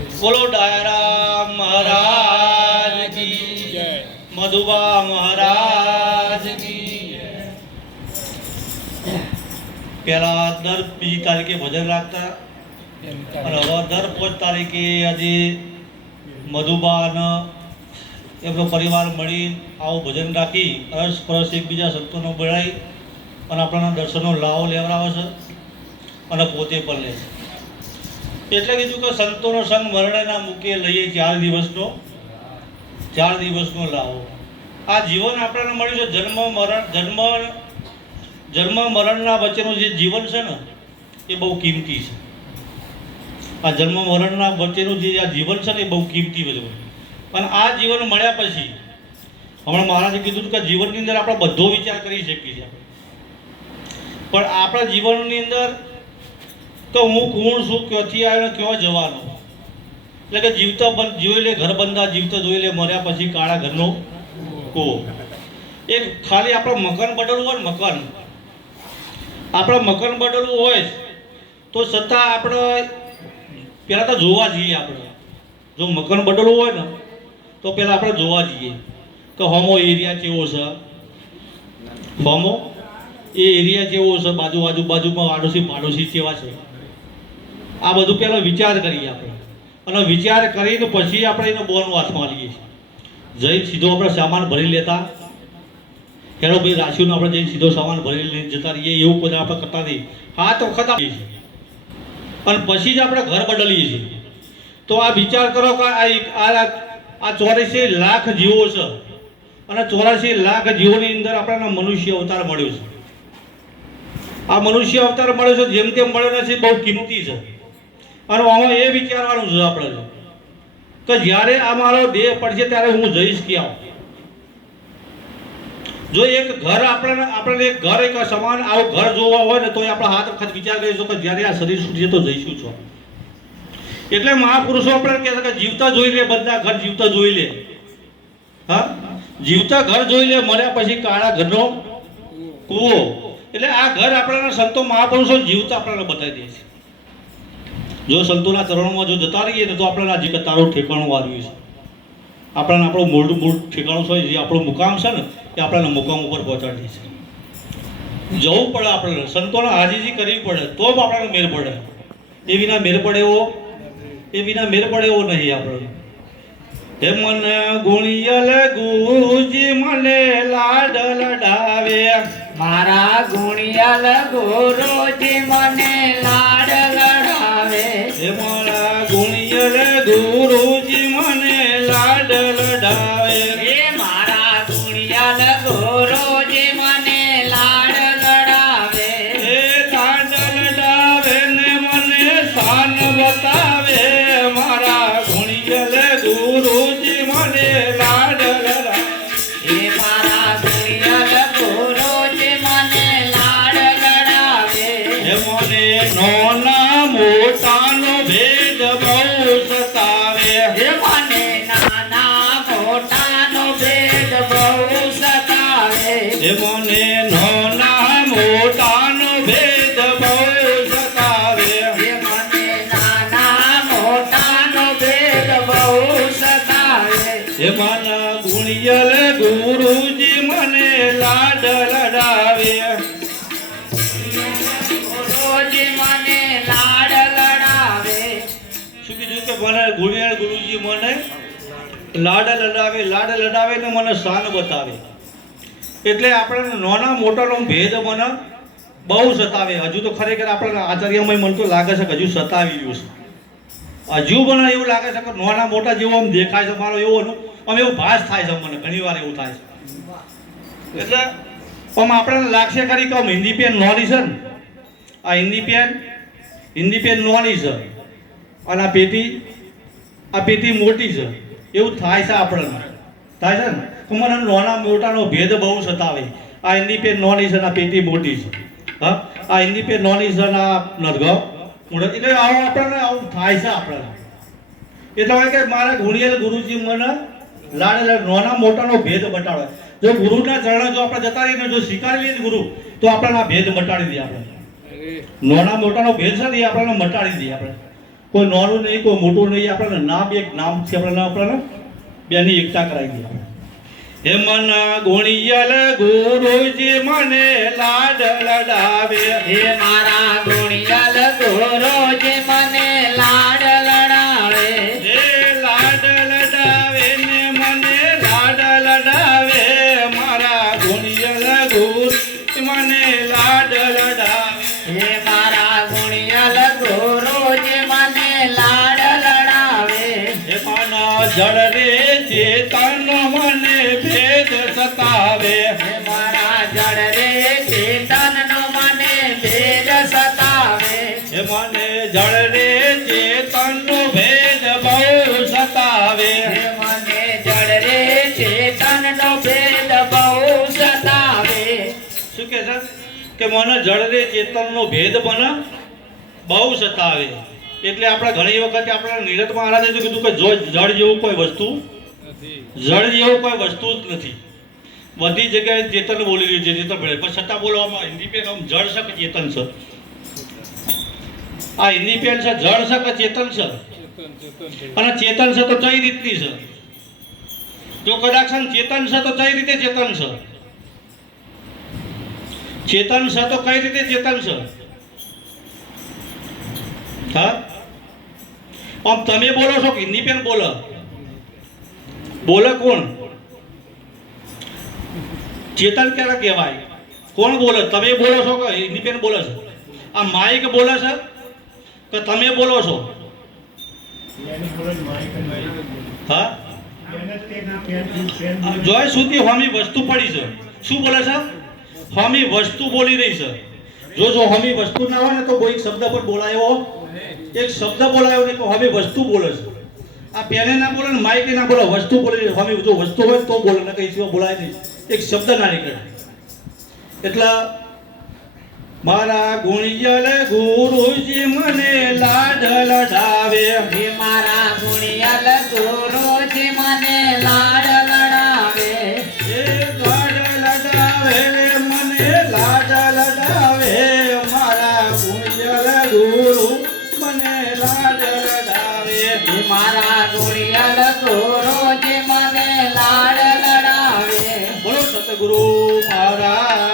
બોલો ડાયરા મહારાજ કી જય, મધુબા મહારાજ કી જય। પહેલા દર બીજી તારીખે ભજન રાખતા અને હવે દર 5 તારીખે આજે મધુબા અને એમનો પરિવાર મળી આવું ભજન રાખી અરસ પરસ એકબીજા સંતોનો બોલાવી અને આપણા દર્શનનો લાવો લેવડાવે છે અને પોતે પણ લે છે। એટલે કીધું કે સંતોનો સંગ મરણે ના મૂકે લઈએ 4 દિવસનો લાવો। આ જીવન આપણને મળ્યું છે જન્મ મરણના વચ્ચેનું જે જીવન છે ને એ બહુ કિંમતી છે। આ જન્મ મરણના વચ્ચેનું જે આ જીવન છે ને એ બહુ કિંમતી બધું। અને આ જીવન મળ્યા પછી હમણાં મહારાજે કીધું કે જીવનની અંદર આપણે બધો વિચાર કરી શકીએ છીએ, પણ આપણા જીવનની અંદર તો હું કોણ છું, ક્યાંથી આવ્યો ને ક્યાં જવાનો। એટલે કે જીવતા જોઈ લે ઘર બંધા, જીવતા જોઈ લે મર્યા પછી કાળા ઘરનો કૂવો। એક ખાલી આપણે મકાન બદલવું હોય ને મકાન બદલવું હોય તો છતાં આપણે પહેલાં તો જોવા જઈએ। આપણે જો મકાન બદલવું હોય ને તો પહેલાં આપણે જોવા જઈએ કે હોમો એરિયા કેવો છે, હોમો એ એરિયા કેવો છે, બાજુમાં પાડોશી કેવા છે, આ બધું પહેલાં વિચાર કરીએ આપણે। અને વિચાર કરીને પછી આપણે એનો બોન હાથમાં લઈએ છીએ। જઈ સીધો આપણે સામાન ભરી લેતા, હેરો ભાઈ રાશિનો આપણે જઈને સીધો સામાન ભરી લઈને જતા રહીએ, એવું કોઈ આપણે કરતા નહીં। 7 વખત આપીએ છીએ અને પછી જ આપણે ઘર બદલીએ છીએ। તો આ વિચાર કરો કે આ 84 લાખ જીવો છે અને 84 લાખ જીવોની અંદર આપણને મનુષ્ય અવતાર મળ્યો છે। આ મનુષ્ય અવતાર મળ્યો છે જેમ તેમ મળ્યો નથી, બહુ કિંમતી છે। અને આમાં એ વિચારવાનું છે આપણે કે જ્યારે આ મારો દેહ પડશે ત્યારે હું જઈશ ક્યાં। જો એક ઘર આપણે એક ઘર એક સમાન આવું ઘર જોવા હોય ને તો આપણે 7 વખત વિચાર કરીશું કે જ્યારે આ શરીર છૂટશે તો જઈશું છો। એટલે મહાપુરુષો આપણે કહે છે કે જીવતા જોઈ લે બધા ઘર, જીવતા જોઈ લે, હા, જીવતા ઘર જોઈ લે મર્યા પછી કાળા ઘરનો કૂવો। એટલે આ ઘર આપણા સંતો મહાપુરુષો જીવતા આપણને બતાવી દે છે। જો સંતોના ચરણોમાં જો જતા રહીએ ને તો આપણને આ જગત તારું ઠેકાણું આવ્યું છે। આપણને આપણું મૂળ ઠેકાણું છે, જે આપણું મુકામ છે ને એ આપણને મુકામ ઉપર પહોંચાડી છે। જવું પડે આપણને, સંતોને હાજીજી કરવી પડે તો જ આપણને મેર પડે। એ વિના મેર પડે એવો નહીં આપણને। હે મને ગુણિયલ ગુરુજી મને લાડ લડાવે, મારા ગુણિયલ ગુરુજી મને લાડ લડાવે। હે મારા ગુણિયલ ગુરુજી મને લાડ લડાવે, હે મારા ગુણિયલ ગુરુજી મને લાડ લડાવે। હે લાડ લડાવે ને મને શાન બતાવે, મારા ગુણિયલ ગુરુજી મને લાડ લડાવે। હે મારા ગુણિયલ ગુરુજી મને લાડ લડાવે। હે મને નાના મોટાનો ભેદ બહુ સતાવે, હે મને નાના મોટાનો ભેદ બહુ સતાવે। હે મને નાના મોટાનો ભેદ બહુ સતાવે। હે મને નાના મોટાનો ભેદ બહુ સતાવે। હે મારા ગુણિયલ ગુરુજી મને લાડ લડાવે, ગુરુજી મને લાડ લડાવે। શું કીધું કે મને ગુણિયલ ગુરુજી મને લાડ લડાવે ને મને શાન બતાવે। એટલે આપણે નાના મોટાનો ભેદ મને બહુ સતાવે। હજુ તો ખરેખર આપણને આચાર્યમય મને તો લાગે છે કે હજુ સતાવી રહ્યું છે। હજુ મને એવું લાગે છે કે નાના મોટા જેવો આમ દેખાય છે મારો, એવું એવું ભાસ થાય છે મને, ઘણી વાર એવું થાય છે। એટલે આમ આપણને લાગશે ખરી કે આમ હિન્દી પેન નોની છે ને, આ હિન્દી પેન નોની છે અને આ પેટી મોટી છે, એવું થાય છે આપણને, થાય છે ને તો મને નાના મોટાનો ભેદ બહુ સતાવે। આ હિન્દી પેન નોની છે ને આ પેટી મોટી છે, હા, આ હિન્દી પેન નોની છે ને આ નરગાવ મોટો, એટલે આવું આપણને આવું થાય છે આપણને। એટલે હોય કે મારા ગુણિયલ ગુરુજી મને નાના મોટાનો ભેદ બતાવે। જો ગુરુના ચરણે જો આપણે જતા રહીને જો સ્વીકારી લઈએ ગુરુ તો આપણને આ ભેદ મટાડી દે। આપણે નાના મોટાનો ભેદ છે ને એ આપણને મટાડી દે। આપણે કોઈ નાનું નહીં, કોઈ મોટું નહીં, આપણને નામ એક નામથી આપણને બેની એકતા કરાવી દે. હે મન ગુણિયલ ગુરુજી મને લાડ લડાવે, હે મારા ગુણિયલ ગુરુજી મને લાડ લડાવે, હે લાડ લડાવે ને મને લાડ લડાવે, મારા ગુણિયલ ગુરુ મને લાડ લડાવે, હે મારા ગુણિયલ ગુરુજી મને લાડ લડાવે, હે મન જળ રે ચેતન મને ભેદ સતાવે, હે મારા જળ રે ચેતનનો મને ભેદ સતાવે, હે મને જળ રે ચેતનનો ભેદ બહુ સતાવે, હે મને જળ રે ચેતનનો ભેદ બહુ સતાવે. શું કે છે કે મને જળ રે ચેતનનો ભેદ મને બહુ સતાવે. એટલે આપણે ઘણી વખત આપણા નીરજ મહારાજે જો કીધું કે જળ જેવું કોઈ વસ્તુ, જળ જેવું કોઈ વસ્તુ જ નથી. બધી જગ્યાએ ચેતન બોલી રહ્યું છે, ચેતન ભળે, પણ છતાં બોલવામાં હિન્દી પેન આમ જળ છે કે ચેતન છે? આ હિન્દી પેન છે જળ છે કે ચેતન છે? અને ચેતન છે તો કઈ રીતની છે? જો કદાચ ચેતન છે તો કઈ રીતે ચેતન છે? ચેતન છે તો કઈ રીતે ચેતન છે? હા, આમ તમે બોલો છો કે હિન્દી પેન બોલો? બોલે કોણ? ચેતન ક્યારે કહેવાય? કોણ બોલે? તમે બોલો છો કે હિન્દી પેન બોલે છે? આ માઇક બોલે છે કે તમે બોલો છો? હા, જોય સુધી હમી વસ્તુ પડી છે. શું બોલે છે? હમી વસ્તુ બોલી રહી છે. જો હમી વસ્તુ ના હોય ને તો કોઈ શબ્દ પર બોલાયો, એક શબ્દ બોલાયો ને તો હવે વસ્તુ બોલે છે. આ પેને ના બોલે ને માઇકે ના બોલે, વસ્તુ બોલી રહી. હમી જો વસ્તુ હોય તો બોલે, ને કઈ સિવાય બોલાય નહીં, એક શબ્દ ના નીકળે. એટલે મારા ગુણિયલ ગુરુજી મને લાડ લડાવે, હે મારા ગુણિયલ ગુરુજી મને લાડ લડાવે, એ લાડ લડાવે મને લાડ લડાવે, મારા ગુણિયલ ગુરુ મને લાડ લડાવે, હે મારા ગુણિયલ ગુરુજી મને લાડ લડાવે. બોલો સતગુરુ મહારાજ